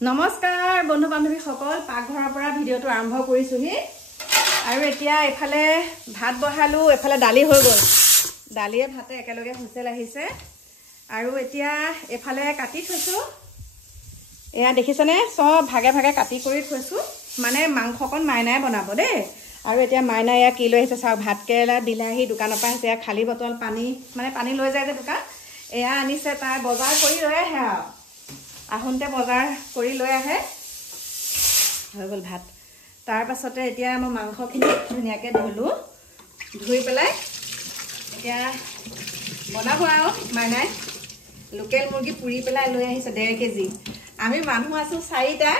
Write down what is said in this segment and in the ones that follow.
নমস্কাৰ বন্ধু বান্ধৱী সকল পাকঘৰৰ পৰা ভিডিওটো আৰম্ভ কৰিছোহি আৰু এতিয়া এফালে ভাত বহালো এফালে দালি হৈ গ'ল দালিয়ে ভাতে একেলগে হুইছেল আহিছে আৰু এতিয়া এফালে কাটি থৈছো এয়া দেখিছনে সব ভাগে ভাগে কাটি কৰি থৈছো মানে মাংসকন মাইনাই বনাব দে আৰু এতিয়া মাইনাই কি লৈ আহিছে চাওক ভাত কেৰেলা বিলাহী দোকানৰ পৰা আহিছে খালি বটল পানী মানে পানী লৈ যায় যে দোকান এয়া আনিছে তাই বজাৰ কৰি লৈ আহে আহোঁতে বজাৰ কৰি লৈ আহে হৈ গ'ল ভাত তাৰ পাছতে এতিয়া মই মাংসখিনি ধুনীয়াকৈ ধুলো ধুই পেলাই এতিয়া বনাব আৰু মাইনাই লোকেল মুৰ্গী পুৰি পেলাই লৈ আহিছে 1.5 কেজি আমি মানুহ আছো 4টা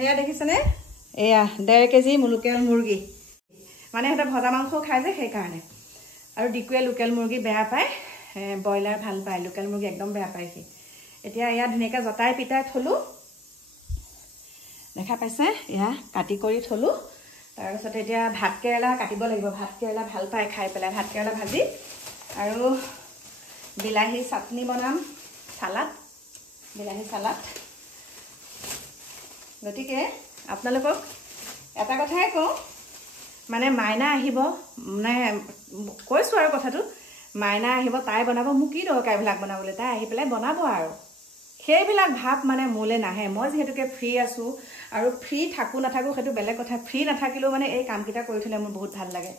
এয়া দেখিছেনে এয়া 1.5 কেজি লোকেল মুৰ্গী মানে এটা ভজা মাংস খাই যে সেই কাৰণে আৰু ডিকুৱে লোকেল মুৰ্গী বেয়া পায় ব্ৰইলাৰ ভাল পায় লোকেল মুৰ্গী একদম বেয়া পায় সি এতিয়া ইয়া ধুনীয়াকৈ জটাই পিটাই থলো দেখা পাইছে ইয়া কাটি কৰি থলো তাৰ পিছত এতিয়া ভাত কেৰেলা কাটিব লাগিব ভাত কেৰেলা ভাল পায় খাই পেলাই ভাত কেৰেলা ভাজি আৰু বিলাহী চাটনি বনাম সালাড বিলাহী সালাড গতিকে আপোনালোকক এটা কথাই কওঁ মানে মাইনা আহিব মানে কৈছো আৰু কথাটো মাইনা আহিব তাই বনাব মোক কি দৰকাৰ এইবিলাক বনাবলৈ তাই আহি পেলাই বনাব আৰু সেইবিলাক ভাব মানে মোলে নাহে মই যেহেতুকে ফ্ৰী আছো আৰু ফ্ৰী থাকো নাথাকো সেইটো বেলেগ কথা ফ্ৰী নাথাকিলেও মানে এই কামকেইটা কৰি থলে মোৰ বহুত ভাল লাগে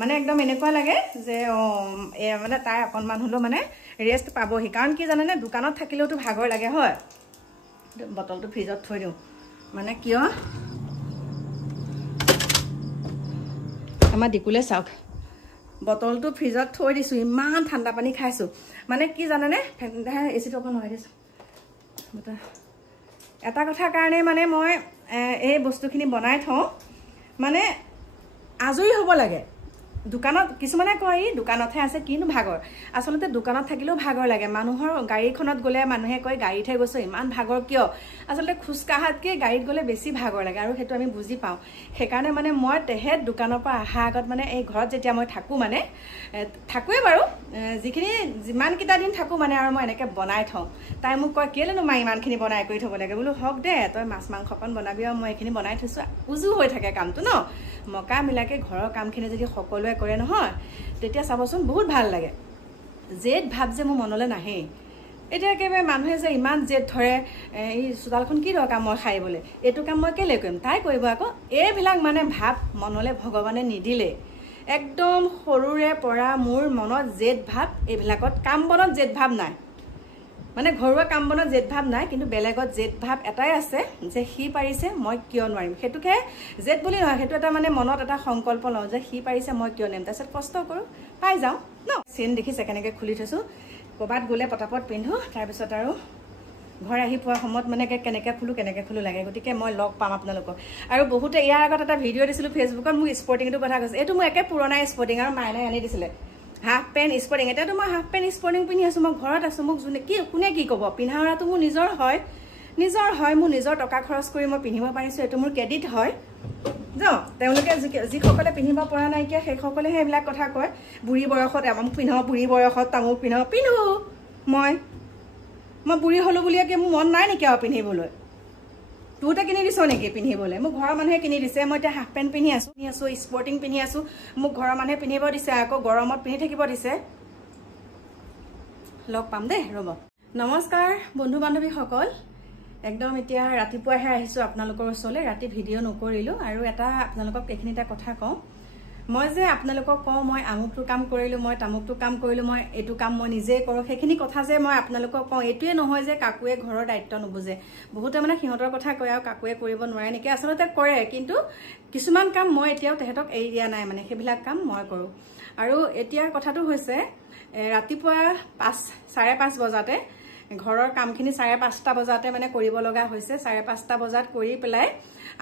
মানে একদম এনেকুৱা লাগে যে মানে তাই অকণমান হলেও মানে ৰেষ্ট পাবহি কাৰণ কি জানেনে দোকানত থাকিলেওতো ভাগৰ লাগে হয় বটলটো ফ্ৰিজত থৈ দিওঁ মানে কিয় আমাৰ ডিকুলে চাওক বটলটো ফ্ৰিজত থৈ দিছো ইমান ঠাণ্ডা পানী খাইছো মানে কি জানেনে এচিটো অকণ লগাই দিছো এটা কথা কাৰণে মানে মই এই বস্তুখিনি বনাই থওঁ মানে আজৰি হ'ব লাগে দোকানত কিছুমানে কয় দোকানতহে আছে কিনো ভাগৰ আচলতে দোকানত থাকিলেও ভাগৰ লাগে মানুহৰ গাড়ীখনত গ'লে মানুহে কয় গাড়ীতহে গৈছো ইমান ভাগৰ কিয় আচলতে খোজকাঢ়াতকে গাড়ীত গ'লে বেছি ভাগৰ লাগে আৰু সেইটো আমি বুজি পাওঁ সেইকাৰণে মানে মই তেহেত দোকানৰ পৰা অহা আগত মানে এই ঘৰত যেতিয়া মই থাকোঁ মানে থাকোৱে বাৰু যিমানকেইটা দিন থাকোঁ মানে আৰু মই এনেকৈ বনাই থওঁ তাই মোক কয় কেলেনো মা ইমানখিনি বনাই কৰি থ'ব লাগে বোলো হওক দে তই মাছ মাংসকণ বনাবি আৰু মই এইখিনি বনাই থৈছোঁ উজু হৈ থাকে কামটো ন মকা মিলাকে ঘৰৰ কামখিনি যদি সকলোৱে কৰে নহয় তেতিয়া চাবচোন বহুত ভাল লাগে জেদ ভাব যে মোৰ মনলৈ নাহে এতিয়া একেবাৰে মানুহে যে ইমান জেদ ধৰে এই চোতালখন কি দৰকাৰ মই খাইবলৈ এইটো কাম মই কেলে কৰিম তাই কৰিব আকৌ এইবিলাক মানে ভাব মনলৈ ভগৱানে নিদিলে একদম সৰুৰে পৰা মোৰ মনত জেদ ভাব এইবিলাকত কাম বনত জেদ ভাব নাই মানে ঘৰুৱা কাম বনত জেদ ভাব নাই কিন্তু বেলেগত জেদ ভাব এটাই আছে যে সি পাৰিছে মই কিয় নোৱাৰিম সেইটোকে জেদ বুলি নহয় সেইটো এটা মানে মনত এটা সংকল্প লওঁ যে সি পাৰিছে মই কিয় নোৱাৰিম তাৰপিছত কষ্ট কৰোঁ পাই যাওঁ ন চেইন দেখিছে কেনেকৈ খুলি থৈছোঁ ক'ৰবাত গ'লে পটাপট পিন্ধো তাৰপিছত আৰু ঘৰ আহি পোৱাৰ সময়ত মানে কেনেকৈ খোলো লাগে গতিকে মই লগ পাম আপোনালোকক আৰু বহুতে ইয়াৰ আগত এটা ভিডিঅ' দিছিলোঁ ফেচবুকত মোক স্পৰ্টিংটোৰ কথা কৈছে এইটো মোৰ একে পুৰণা স্পৰ্টিং আৰু মাইনাই আনি দিছিলে হাফ পেণ্ট স্পৰ্টিং এতিয়াতো মই হাফ পেণ্ট স্পৰ্টিং পিন্ধি আছোঁ মই ঘৰত আছোঁ মোক কোনে কি ক'ব পিন্ধা উৰাটো মোৰ নিজৰ হয় মোৰ নিজৰ টকা খৰচ কৰি মই পিন্ধিব পাৰিছোঁ এইটো মোৰ ক্ৰেডিট হয় ন তেওঁলোকে যিসকলে পিন্ধিব পৰা নাইকিয়া সেইসকলেহে এইবিলাক কথা কয় বুঢ়ী বয়সত আমুক পিন্ধাওঁ বুঢ়ী বয়সত তামুক পিন্ধো মই বুঢ়ী হ'লো বুলিয়ে কি মোৰ মন নাই নেকি আৰু পিন্ধিবলৈ তোতে কিনি দিছ নেকি পিন্ধিবলৈ মোক ঘৰৰ মানুহে কিনি দিছে মই এতিয়া হাফ পেণ্ট পিন্ধি আছোঁ স্পৰ্টিং পিন্ধি আছোঁ মোক ঘৰৰ মানুহে পিন্ধিব দিছে আকৌ গৰমত পিন্ধি থাকিব দিছে লগ পাম দেই ৰ'ব নমস্কাৰ বন্ধু বান্ধৱীসকল একদম এতিয়া ৰাতিপুৱাহে আহিছোঁ আপোনালোকৰ ওচৰলৈ ৰাতি ভিডিঅ' নকৰিলোঁ আৰু এটা আপোনালোকক এইখিনিটা কথা কওঁ মই যে আপোনালোকক কওঁ মই আমুকটো কাম কৰিলোঁ মই তামুকটো কাম কৰিলোঁ মই এইটো কাম মই নিজেই কৰোঁ সেইখিনি কথা যে মই আপোনালোকক কওঁ এইটোৱে নহয় যে কাকোৱে ঘৰৰ দায়িত্ব নুবুজে বহুতে মানে সিহঁতৰ কথা কয় আৰু কাকোৱে কৰিব নোৱাৰে নেকি আচলতে কৰে কিন্তু কিছুমান কাম মই এতিয়াও তেহেঁতক এৰি দিয়া নাই মানে সেইবিলাক কাম মই কৰোঁ আৰু এতিয়া কথাটো হৈছে ৰাতিপুৱা 5:30 বজাতে ঘৰৰ কামখিনি 5:30 বজাতে মানে কৰিব লগা হৈছে 5:30 বজাত কৰি পেলাই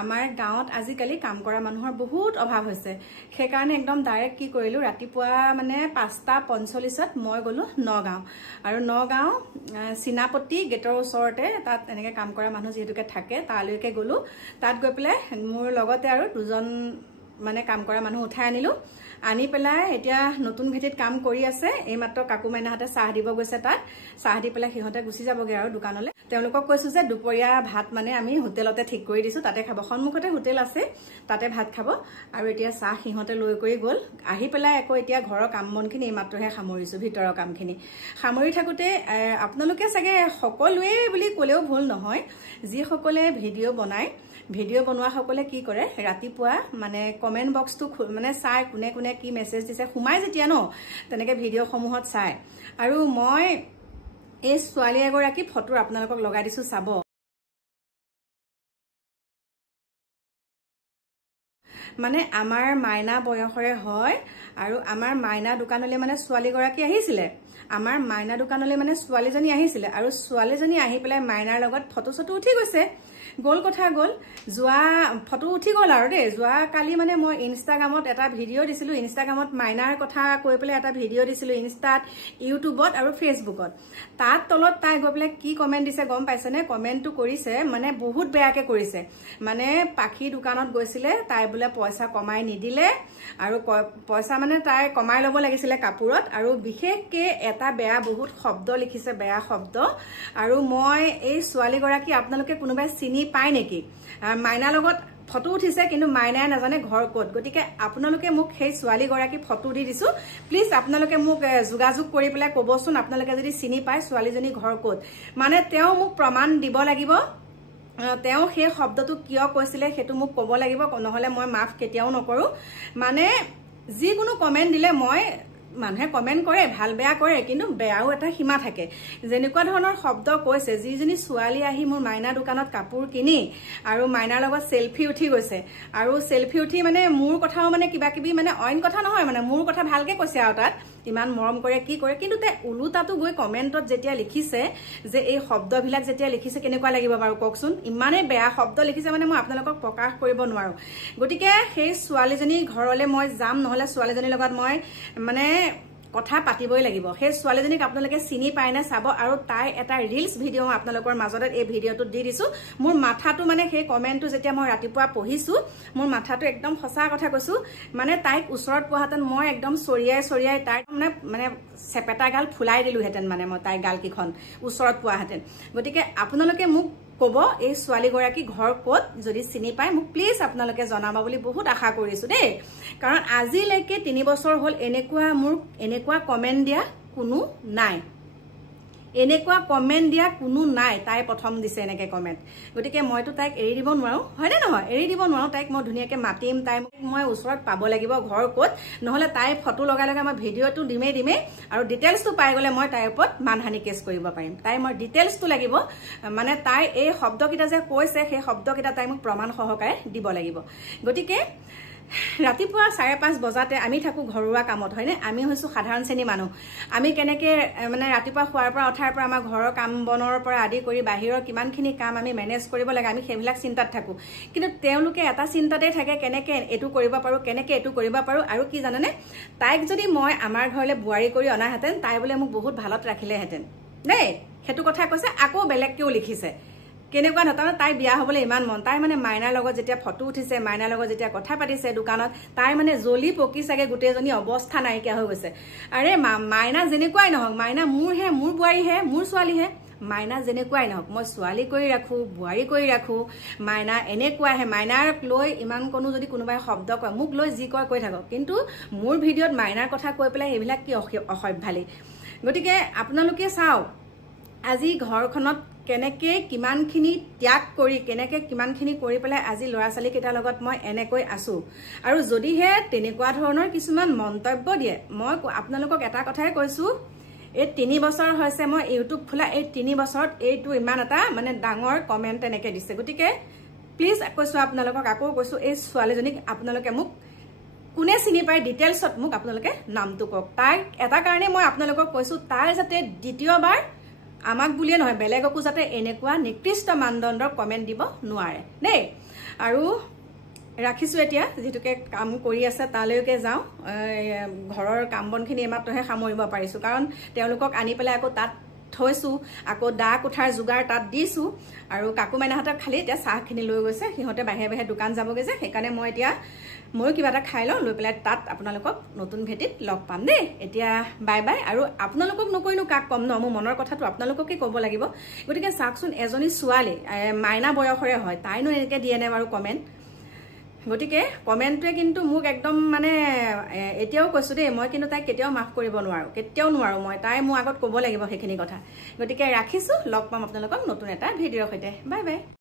আমাৰ গাঁৱত আজিকালি কাম কৰা মানুহৰ বহুত অভাৱ হৈছে সেইকাৰণে একদম ডাইৰেক্ট কি কৰিলোঁ ৰাতিপুৱা মানে 5:45ত মই গ'লোঁ নগাঁও আৰু নগাঁও চিনাপতি গেটৰ ওচৰতে তাত এনেকৈ কাম কৰা মানুহ যিহেতুকে থাকে তালৈকে গ'লোঁ তাত গৈ পেলাই মোৰ লগতে আৰু দুজন মানে কাম কৰা মানুহ উঠাই আনিলোঁ আনি পেলাই এতিয়া নতুন ভেটিত কাম কৰি আছে এইমাত্ৰ কাকু মাইনাহঁতে চাহ দিব গৈছে তাত চাহ দি পেলাই সিহঁতে গুচি যাবগে আৰু দোকানলৈ তেওঁলোকক কৈছো যে দুপৰীয়া ভাত মানে আমি হোটেলতে ঠিক কৰি দিছো তাতে খাব সন্মুখতে হোটেল আছে তাতে ভাত খাব আৰু এতিয়া চাহ সিহঁতে লৈ কৰি গ'ল আহি পেলাই আকৌ এতিয়া ঘৰৰ কাম বনখিনি এইমাত্ৰহে সামৰিছো ভিতৰৰ কামখিনি সামৰি থাকোতে আপোনালোকে চাগে সকলোৱে বুলি ক'লেও ভুল নহয় যিসকলে ভিডিঅ' বনোৱা সকলে কি কৰে ৰাতিপুৱা মানে কমেন্ট বক্সটো মানে চাই কোনে কোনে কি মেছেজ দিছে সোমাই যেতিয়া ন তেনেকে ভিডিঅ' সমূহত চাই আৰু মই এই ছোৱালী এগৰাকী ফটো আপোনালোকক লগাই দিছো চাব মানে আমাৰ মাইনা বয়সৰে হয় আৰু আমাৰ মাইনা দোকানলৈ মানে ছোৱালী গৰাকী আহিছিলে আমাৰ মাইনা দোকানলৈ মানে ছোৱালীজনী আহিছিলে আৰু ছোৱালীজনী আহি পেলাই মাইনাৰ লগত ফটো চটো উঠি গৈছে গোল কথা গোল যোৱা ফটো উঠি গ'ল আৰু দেই যোৱা কালি মানে মই ইনষ্টাগ্ৰামত এটা ভিডিঅ' দিছিলো ইনষ্টাগ্ৰামত মাইনাৰ কথা কৈ পেলাই এটা ভিডিঅ' দিছিলো ইনষ্টাত ইউটিউবত আৰু ফেচবুকত তাত তলত তাই গৈ পেলাই কি কমেণ্ট দিছে গম পাইছেনে কমেণ্টটো কৰিছে মানে বহুত বেয়াকে কৰিছে মানে পাখি দোকানত গৈছিলে তাই বোলে পইচা কমাই নিদিলে আৰু পইচা মানে তাই কমাই ল'ব লাগিছিলে কাপোৰত আৰু বিশেষকে এটা বেয়া বহুত শব্দ লিখিছে বেয়া শব্দ আৰু মই এই ছোৱালীগৰাকী আপোনালোকে কোনোবাই চিনি পায় নেকি মাইনাৰ লগত ফটো উঠিছে কিন্তু মাইনাই নাজানে ঘৰ ক'ত গতিকে আপোনালোকে মোক সেই ছোৱালীগৰাকী ফটো দি দিছো প্লিজ আপোনালোকে মোক যোগাযোগ কৰি পেলাই ক'বচোন আপোনালোকে যদি চিনি পায় ছোৱালীজনী ঘৰ ক'ত মানে তেওঁ মোক প্ৰমাণ দিব লাগিব তেওঁ সেই শব্দটো কিয় কৈছিলে সেইটো মোক ক'ব লাগিব নহলে মই মাফ কেতিয়াও নকৰো মানে যিকোনো কমেন্ট দিলে মই মানুহে কমেন্ট কৰে ভাল বেয়া কৰে কিন্তু বেয়াও এটা সীমা থাকে যেনেকুৱা ধৰণৰ শব্দ কৈছে যিজনী ছোৱালী আহি মোৰ মাইনা দোকানত কাপোৰ কিনি আৰু মাইনাৰ লগত সেলফি উঠি গৈছে আৰু সেলফি উঠি মানে মোৰ কথাও মানে কিবা কিবি মানে অইন কথা নহয় মানে মোৰ কথা ভালকে কৈছে আৰু তাত ইমান মৰম কৰে কি কৰে কিন্তু তে উলুটাটো গৈ কমেন্টত যেতিয়া লিখিছে যে এই শব্দবিলাক যেতিয়া লিখিছে কেনেকুৱা লাগিব বাৰু কওকচোন ইমানে বেয়া শব্দ লিখিছে মানে মই আপোনালোকক প্ৰকাশ কৰিব নোৱাৰো গতিকে সেই ছোৱালীজনী ঘৰলৈ মই যাম নহলে ছোৱালীজনীৰ লগত মই মানে কথা পাতিবই লাগিব সেই ছোৱালীজনীক আপোনালোকে চিনি পায় না চাব আৰু তাই এটা ৰিলস ভিডিঅ' আপোনালোকৰ মাজত এই ভিডিঅ'টো দি দিছো মোৰ মাথাটো মানে সেই কমেন্টটো যেতিয়া মই ৰাতিপুৱা পঢ়িছো মোৰ মাথাটো একদম সঁচা কথা কৈছো মানে তাইক ওচৰত পোৱাহেঁতেন মই একদম চৰিয়াই তাই মানে চেপেটা গাল ফুলাই দিলোহেঁতেন মানে মই তাই গাল কিখন ওচৰত পোৱাহেঁতেন গতিকে আপোনালোকে মোক ক'ব এই ছোৱালীগৰাকী ঘৰ ক'ত যদি চিনি পায় মোক প্লিজ আপোনালোকে জনাব বুলি বহুত আশা কৰিছো দেই কাৰণ আজিলৈকে 3 বছৰ হ'ল এনেকুৱা কমেন্ট দিয়া কোনো নাই এনেকুৱা কমেন্ট দিয়া কোনো নাই তাই প্ৰথম দিছে এনেকে কমেন্ট গতিকে মইতো তাইক এৰি দিব নোৱাৰো হয় নে নহয় এৰি দিব নোৱাৰো তাইক মই ধুনীয়াকে মাতিম তাই মই ওচৰত পাব লাগিব ঘৰ ক'ত নহলে তাই ফটো লগাই লগাই মই ভিডিঅ'টো দিমে আৰু ডিটেইলছটো পাই গলে মই তাইৰ ওপৰত মানহানি কেছ কৰিব পাৰিম তাই মই ডিটেইলছটো লাগিব মানে তাই এই শব্দকিটা যে কৈছে সেই শব্দকিটা তাই মোক প্ৰমাণ সহকাৰে দিব লাগিব গতিকে ৰাতিপুৱা 5:30 বজাতে আমি থাকো ঘৰুৱা কামত হয়নে আমি হৈছো সাধাৰণ শ্ৰেণী মানুহ আমি কেনেকে মানে ৰাতিপুৱা খোৱাৰ পৰা উঠাৰ পৰা আমাৰ ঘৰৰ কাম বনৰ পৰা আদি কৰি বাহিৰৰ কিমানখিনি কাম আমি মেনেজ কৰিব লাগে আমি সেইবিলাক চিন্তাত থাকো কিন্তু তেওঁলোকে এটা চিন্তাতে থাকে কেনেকে এটু কৰিব পাৰো কেনেকে এটু কৰিব পাৰো আৰু কি জানেনে তাইক যদি মই আমাৰ ঘৰলে বুৱাৰী কৰি অনাহেঁতেন তাই বোলে মোক বহুত ভালত ৰাখিলেহেঁতেন দেই সেইটো কথা কৈছে আকৌ বেলেগকেও লিখিছে কেনেকুৱা ধৰণৰ তাই বিয়া হ'বলৈ ইমান মন তাই মানে মাইনাৰ লগত যেতিয়া ফটো উঠিছে মাইনাৰ লগত যেতিয়া কথা পাতিছে দোকানত তাই মানে জ্বলি পকি চাগে গোটেইজনী অৱস্থা নাইকিয়া হৈ গৈছে আৰে মাইনা যেনেকুৱাই নহওক মাইনা মোৰ বোৱাৰীহে মোৰ ছোৱালীহে মাইনা যেনেকুৱাই নহওক মই ছোৱালী কৰি ৰাখো বুৱাৰী কৰি ৰাখো মাইনা এনেকুৱাহে মাইনাৰ লৈ ইমান কোনো যদি কোনোবাই শব্দ কয় মোক লৈ যি কয় কৈ থাকক কিন্তু মোৰ ভিডিঅ'ত মাইনাৰ কথা কৈ পেলাই এইবিলাক কি অসভ্যালি গতিকে আপোনালোকে চাওক আজি ঘৰখনত কেনেকে কিমানখিনি ত্যাগ কৰি কেনেকে কিমানখিনি কৰি পেলাই আজি ল'ৰা ছোৱালী কেইটাৰ লগত মই এনেকৈ আছো আৰু যদিহে তেনেকুৱা ধৰণৰ কিছুমান মন্তব্য দিয়ে মই আপোনালোকক এটা কথাই কৈছো এই 3 বছৰ হৈছে মই ইউটিউব খোলা এই 3 বছৰত এইটো ইমান এটা মানে ডাঙৰ কমেন্ট এনেকে দিছে গতিকে প্লিজ কৈছো আপোনালোকক আকৌ কৈছো এই ছোৱালীজনীক আপোনালোকে মোক কোনে চিনি পায় ডিটেইলছত মোক আপোনালোকে নামটো কওক তাই এটা কাৰণে মই আপোনালোকক কৈছো তাই যাতে দ্বিতীয়বাৰ আমাক বুলিয়ে নহয় বেলেগকো যাতে এনেকুৱা নিকৃষ্ট মানদণ্ডৰ কমেন্ট দিব নোৱাৰে দেই আৰু ৰাখিছো এতিয়া যেতুকে কাম কৰি আছে তালৈকে যাও ঘৰৰ কাম বনখিনি এমাত্ৰহে সামৰিব পাৰিছো কাৰণ তেওঁলোকক আনি পেলাই আকৌ তাত থৈছোঁ আকৌ দা কোঠাৰ যোগাৰ তাত দিছোঁ আৰু কাকু মাইনাহঁতক খালি এতিয়া চাহখিনি লৈ গৈছে সিহঁতে বাহিৰে বাহিৰে দোকান যাবগৈ যে সেইকাৰণে মই এতিয়া ময়ো কিবা এটা খাই লওঁ লৈ পেলাই তাত আপোনালোকক নতুন ভেটিত লগ পাম দেই এতিয়া বাই বাই আৰু আপোনালোকক নকৈনো কাক কম ন মোৰ মনৰ কথাটো আপোনালোককে ক'ব লাগিব গতিকে চাওকচোন এজনী ছোৱালী মাইনা বয়সৰে হয় তাইনো এনেকৈ দিয়ে নে বাৰু কমেণ্ট গতিকে কমেণ্টটোৱে কিন্তু মোক একদম মানে এতিয়াও কৈছোঁ দেই মই কিন্তু তাইক কেতিয়াও মাফ কৰিব নোৱাৰোঁ কেতিয়াও নোৱাৰোঁ মই তাই মোৰ আগত ক'ব লাগিব সেইখিনি কথা গতিকে ৰাখিছোঁ লগ পাম আপোনালোকক নতুন এটা ভিডিঅ'ৰ সৈতে বাই বাই